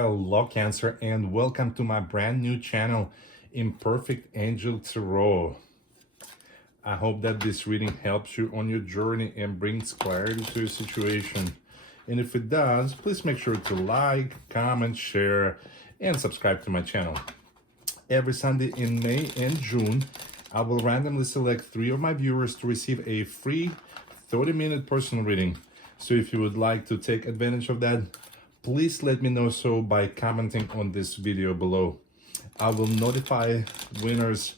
Hello Cancer, and welcome to my brand new channel, Imperfect Angel Tarot. I hope that this reading helps you on your journey and brings clarity to your situation. And if it does, please make sure to like, comment, share, and subscribe to my channel. Every Sunday in May and June, I will randomly select 3 of my viewers to receive a free 30-minute personal reading. So if you would like to take advantage of that, please let me know so by commenting on this video below. I will notify winners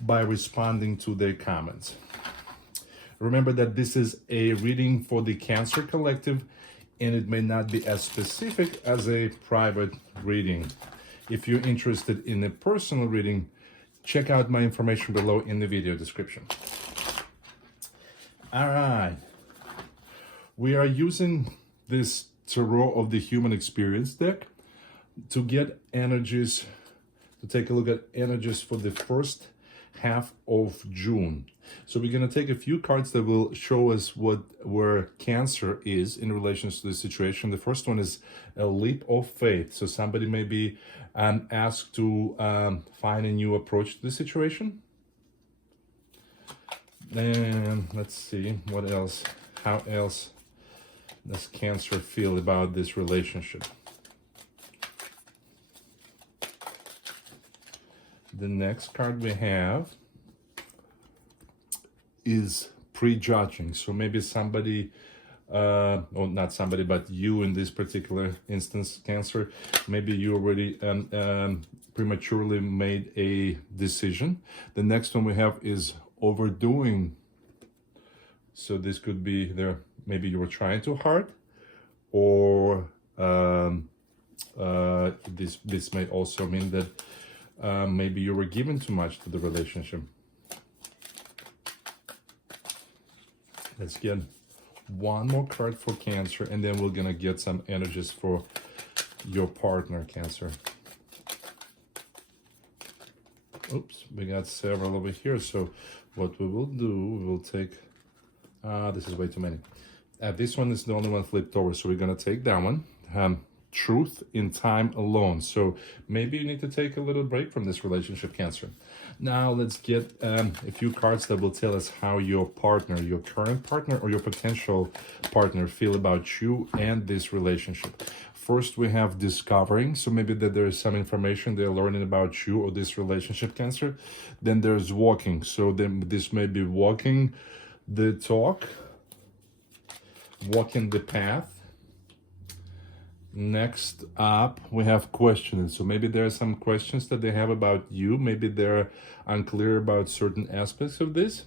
by responding to their comments. Remember that this is a reading for the Cancer Collective, and it may not be as specific as a private reading. If you're interested in a personal reading, check out my information below in the video description. All right. We are using this Tarot of the Human Experience deck to get energies, to take a look at energies for the first half of June. So we're going to take a few cards that will show us where Cancer is in relation to the situation. The first one is a leap of faith. So somebody may be asked to find a new approach to the situation. And let's see what else, how else does Cancer feel about this relationship? The next card we have is prejudging. So maybe somebody, or not somebody, but you in this particular instance, Cancer, maybe you already prematurely made a decision. The next one we have is overdoing. So this could be there. Maybe you were trying too hard, or this may also mean that maybe you were giving too much to the relationship. Let's get one more card for Cancer, and then we're gonna get some energies for your partner, Cancer. Oops, we got several over here. So what we will do, we will take, this is way too many. This one is the only one flipped over, so we're gonna take that one. Truth in time alone. So maybe you need to take a little break from this relationship, Cancer. Now let's get a few cards that will tell us how your partner, your current partner or your potential partner feel about you and this relationship. First, we have discovering. So maybe that there is some information they're learning about you or this relationship, Cancer. Then there's walking. So then this may be walking the talk, walking the path. Next up, we have questioning. So maybe there are some questions that they have about you. Maybe they're unclear about certain aspects of this.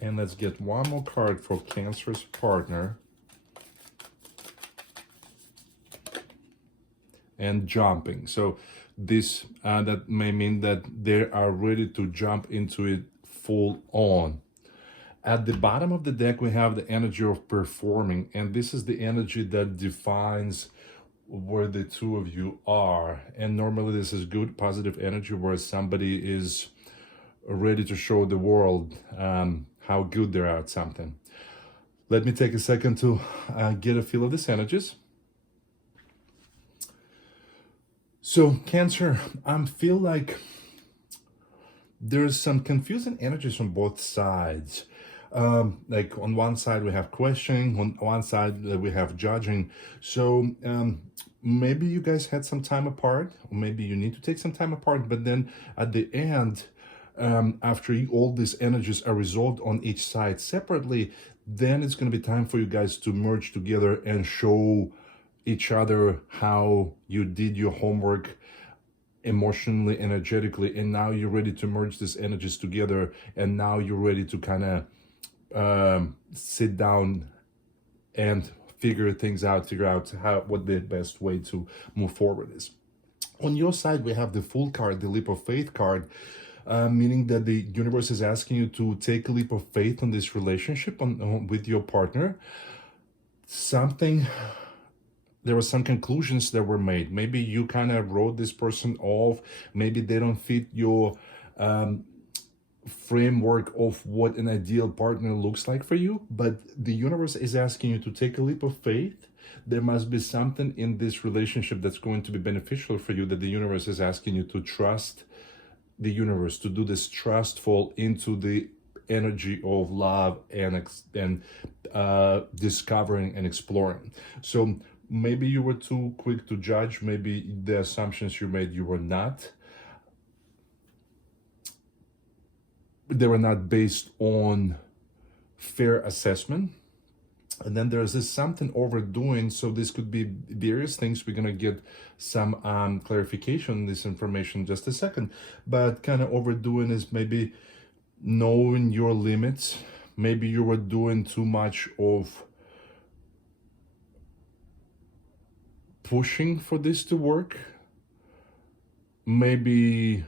And let's get one more card for Cancer's partner. And jumping. So this, that may mean that they are ready to jump into it full on. At the bottom of the deck, we have the energy of performing, and this is the energy that defines where the two of you are. And normally this is good, positive energy where somebody is ready to show the world how good they are at something. Let me take a second to get a feel of these energies. So Cancer, I feel like there's some confusing energies from both sides. Like on one side we have questioning, on one side we have judging. So maybe you guys had some time apart, or maybe you need to take some time apart, but then at the end, after all these energies are resolved on each side separately, then it's going to be time for you guys to merge together and show each other how you did your homework emotionally, energetically, and now you're ready to merge these energies together, and now you're ready to kind of sit down and figure things out, what the best way to move forward is. On your side, we have the Fool card, the Leap of Faith card, meaning that the universe is asking you to take a leap of faith on this relationship with your partner. There were some conclusions that were made. Maybe you kind of wrote this person off. Maybe they don't fit your framework of what an ideal partner looks like for you, but the universe is asking you to take a leap of faith. There must be something in this relationship that's going to be beneficial for you, that the universe is asking you to trust the universe, to do this trustful into the energy of love and discovering and exploring. So maybe you were too quick to judge. Maybe the assumptions you made, you were not. They were not based on fair assessment. And then there's this something overdoing. So this could be various things. We're going to get some clarification on this information in just a second. But kind of overdoing is maybe knowing your limits. Maybe you were doing too much of pushing for this to work. Maybe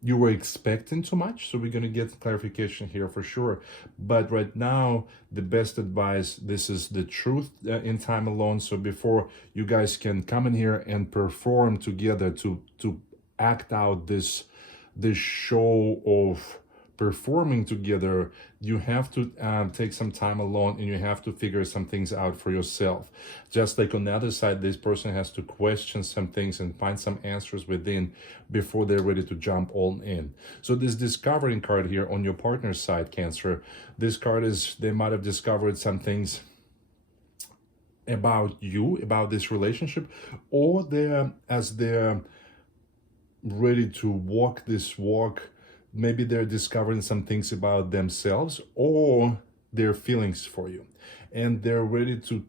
you were expecting too much, so we're going to get clarification here for sure. But right now, the best advice, this is the truth in time alone. So before you guys can come in here and perform together to act out this show of performing together, you have to take some time alone, and you have to figure some things out for yourself. Just like on the other side, this person has to question some things and find some answers within before they're ready to jump all in. So this discovering card here on your partner's side, Cancer, this card is, they might have discovered some things about you, about this relationship, or they're ready to walk this walk, maybe they're discovering some things about themselves or their feelings for you, and they're ready to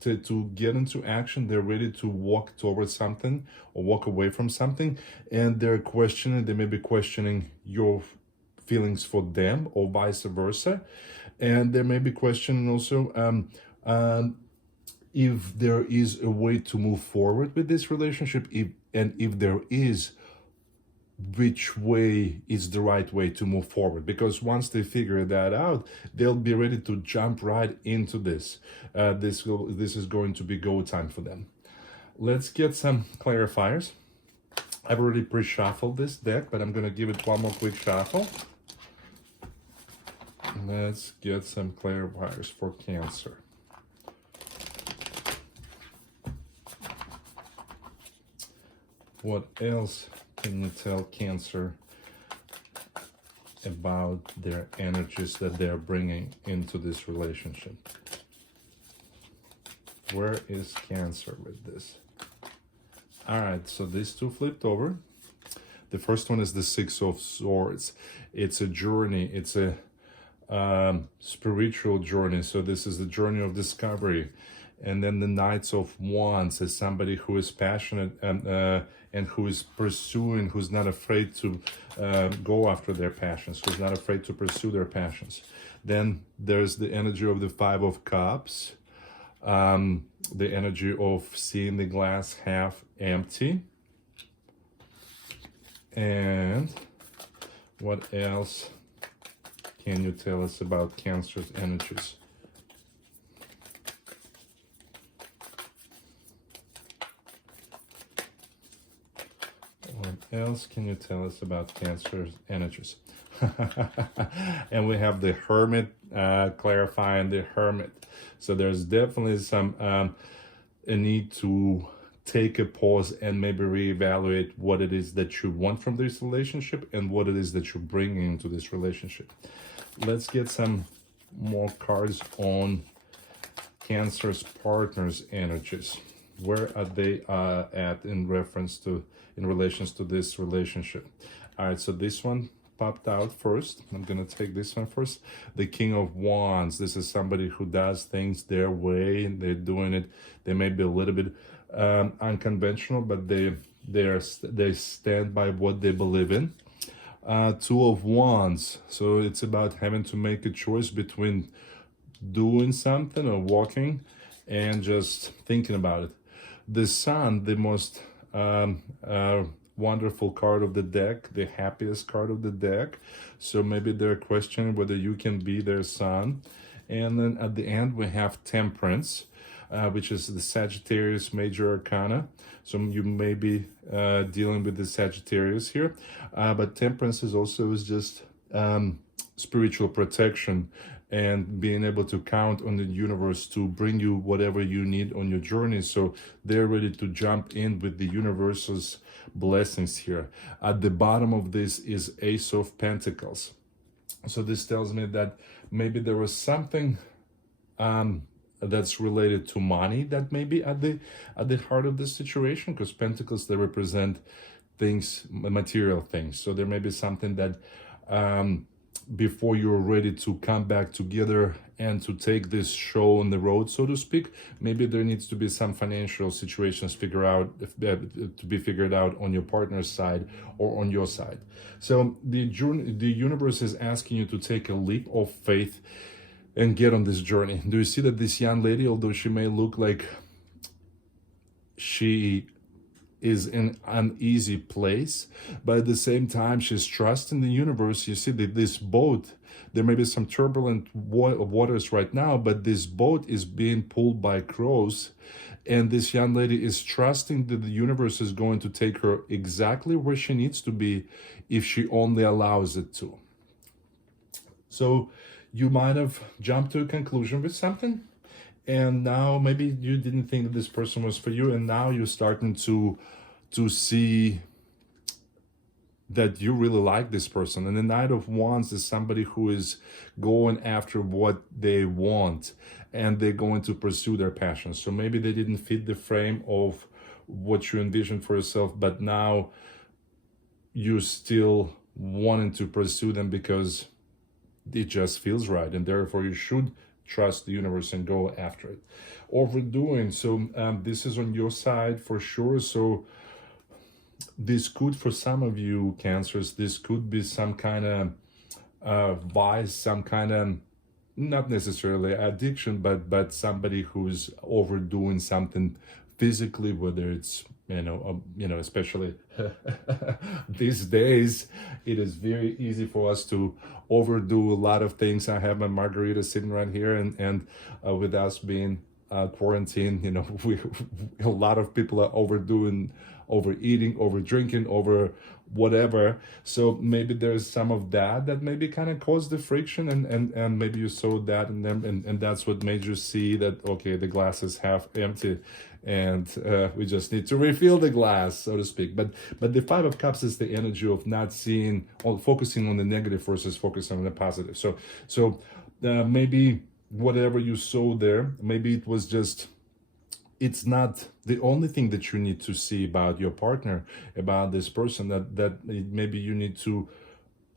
get into action. They're ready to walk towards something or walk away from something, and they may be questioning your feelings for them or vice versa. And they may be questioning also if there is a way to move forward with this relationship, if there is, which way is the right way to move forward. Because once they figure that out, they'll be ready to jump right into this. This is going to be go time for them. Let's get some clarifiers. I've already pre-shuffled this deck, but I'm going to give it one more quick shuffle. Let's get some clarifiers for Cancer. What else can you tell Cancer about their energies that they're bringing into this relationship? Where is Cancer with this? All right, so these two flipped over. The first one is the Six of Swords. It's a journey. It's a spiritual journey. So this is the journey of discovery. And then the Knights of Wands is somebody who is passionate and who is pursuing, who's not afraid to go after their passions, who's not afraid to pursue their passions. Then there's the energy of the Five of Cups, the energy of seeing the glass half empty. And what else can you tell us about Cancer's energies? What else can you tell us about Cancer's energies? And we have the Hermit, clarifying the Hermit. So there's definitely some a need to take a pause and maybe reevaluate what it is that you want from this relationship and what it is that you're bringing into this relationship. Let's get some more cards on Cancer's partner's energies. Where are they at in relations to this relationship? All right, so this one popped out first. I'm gonna take this one first. The King of Wands. This is somebody who does things their way, and they're doing it. They may be a little bit unconventional, but they stand by what they believe in. Two of Wands. So it's about having to make a choice between doing something or walking and just thinking about it. The Sun, the most wonderful card of the deck, the happiest card of the deck. So maybe they're questioning whether you can be their sun. And then at the end we have Temperance, which is the Sagittarius major arcana. So you may be dealing with the Sagittarius here, but Temperance is also just spiritual protection and being able to count on the universe to bring you whatever you need on your journey. So they're ready to jump in with the universe's blessings here. At the bottom of this is Ace of Pentacles. So this tells me that maybe there was something that's related to money that may be at the heart of this situation, because pentacles, they represent things, material things. So there may be something that before you're ready to come back together and to take this show on the road, so to speak, maybe there needs to be some financial situations to be figured out on your partner's side or on your side. So the universe is asking you to take a leap of faith and get on this journey. Do you see that this young lady, although she may look like she is in an easy place, but at the same time she's trusting the universe. You see that this boat, there may be some turbulent waters right now, but this boat is being pulled by crows, and this young lady is trusting that the universe is going to take her exactly where she needs to be if she only allows it to. So you might have jumped to a conclusion with something, and now maybe you didn't think that this person was for you, and now you're starting to see that you really like this person. And the Knight of Wands is somebody who is going after what they want, and they're going to pursue their passions. So maybe they didn't fit the frame of what you envisioned for yourself, but now you're still wanting to pursue them because it just feels right, and therefore you should trust the universe and go after it. Overdoing, so this is on your side for sure. So this could, for some of you Cancers, this could be some kind of vice, some kind of, not necessarily addiction, but somebody who's overdoing something physically, whether it's especially these days, it is very easy for us to overdo a lot of things. I have my margarita sitting right here, and with us being quarantined, a lot of people are overeating, over drinking, over whatever. So maybe there's some of that maybe kind of caused the friction, and maybe you saw that in them, and that's what made you see that, okay, the glass is half empty, and we just need to refill the glass, so to speak. But the Five of Cups is the energy of not seeing, or focusing on the negative versus focusing on the positive. So maybe whatever you saw there, maybe it was just, it's not the only thing that you need to see about your partner, about this person, that maybe you need to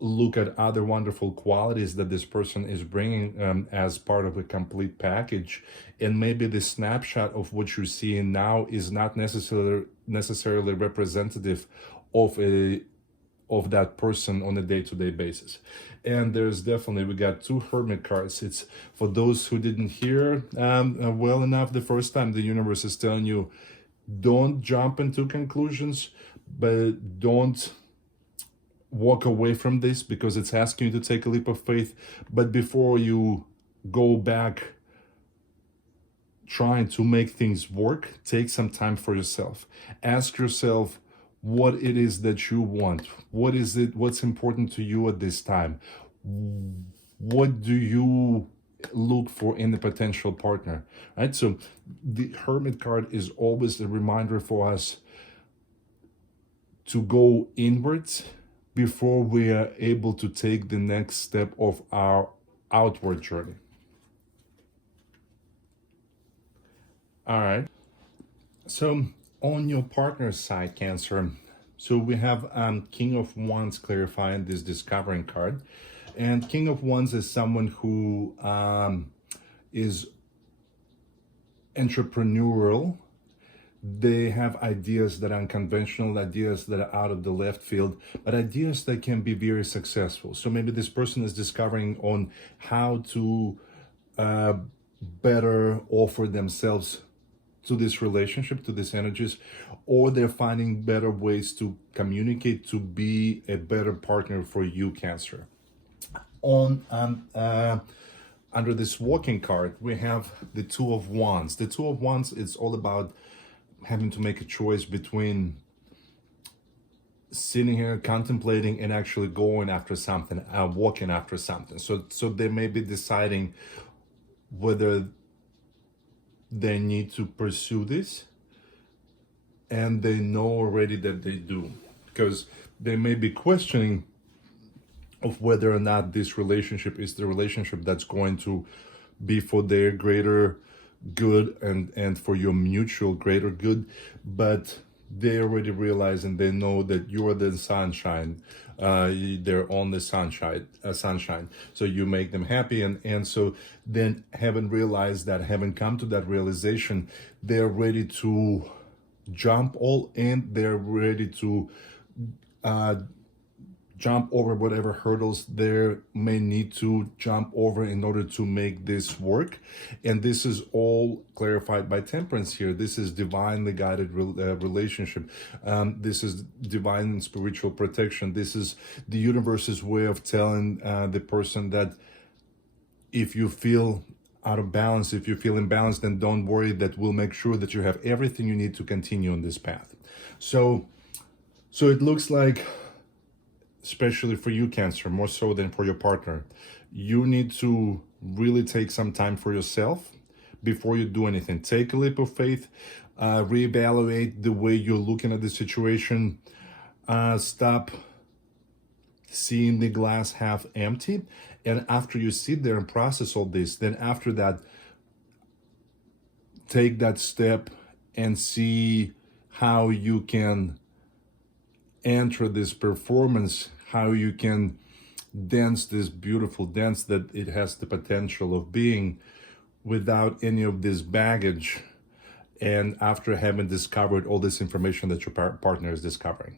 look at other wonderful qualities that this person is bringing as part of a complete package. And maybe the snapshot of what you're seeing now is not necessarily representative of that person on a day-to-day basis. And there's definitely, we got two Hermit cards. It's for those who didn't hear well enough the first time. The universe is telling you, don't jump into conclusions, but don't walk away from this, because it's asking you to take a leap of faith. But before you go back trying to make things work, take some time for yourself. Ask yourself what it is that you want. What is it? What's important to you at this time? What do you look for in a potential partner, right? So the Hermit card is always a reminder for us to go inwards before we are able to take the next step of our outward journey. All right. So on your partner's side, Cancer, so we have King of Wands clarifying this discovering card. And King of Wands is someone who is entrepreneurial. They have ideas that are unconventional, ideas that are out of the left field, but ideas that can be very successful. So maybe this person is discovering on how to better offer themselves to this relationship, to these energies, or they're finding better ways to communicate, to be a better partner for you, Cancer. On under this walking card, we have the Two of Wands. The Two of Wands is all about having to make a choice between sitting here contemplating and actually going after something, walking after something. So they may be deciding whether they need to pursue this, and they know already that they do, because they may be questioning of whether or not this relationship is the relationship that's going to be for their greater good and for your mutual greater good. But they already realize and they know that you are the sunshine, they're on the sunshine, so you make them happy. And so then, having realized that, having come to that realization, they're ready to jump all in. They're ready to jump over whatever hurdles there may need to jump over in order to make this work. And this is all clarified by temperance here. This is divinely guided relationship. This is divine and spiritual protection. This is the universe's way of telling the person that if you feel out of balance, if you feel imbalanced, then don't worry, that we'll make sure that you have everything you need to continue on this path. So it looks like, especially for you, Cancer, more so than for your partner, you need to really take some time for yourself before you do anything. Take a leap of faith, reevaluate the way you're looking at the situation, stop seeing the glass half empty. And after you sit there and process all this, then after that, take that step and see how you can enter this performance, how you can dance this beautiful dance that it has the potential of being, without any of this baggage, and after having discovered all this information that your partner is discovering.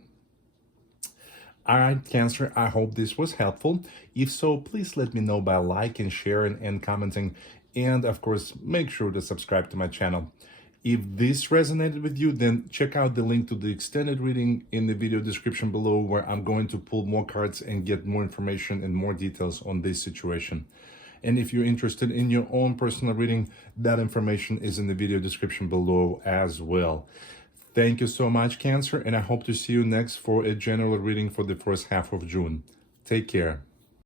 All right, Cancer, I hope this was helpful. If so, please let me know by liking, sharing, and commenting. And of course, make sure to subscribe to my channel. If this resonated with you, then check out the link to the extended reading in the video description below, where I'm going to pull more cards and get more information and more details on this situation. And if you're interested in your own personal reading, that information is in the video description below as well. Thank you so much, Cancer, and I hope to see you next for a general reading for the first half of June. Take care.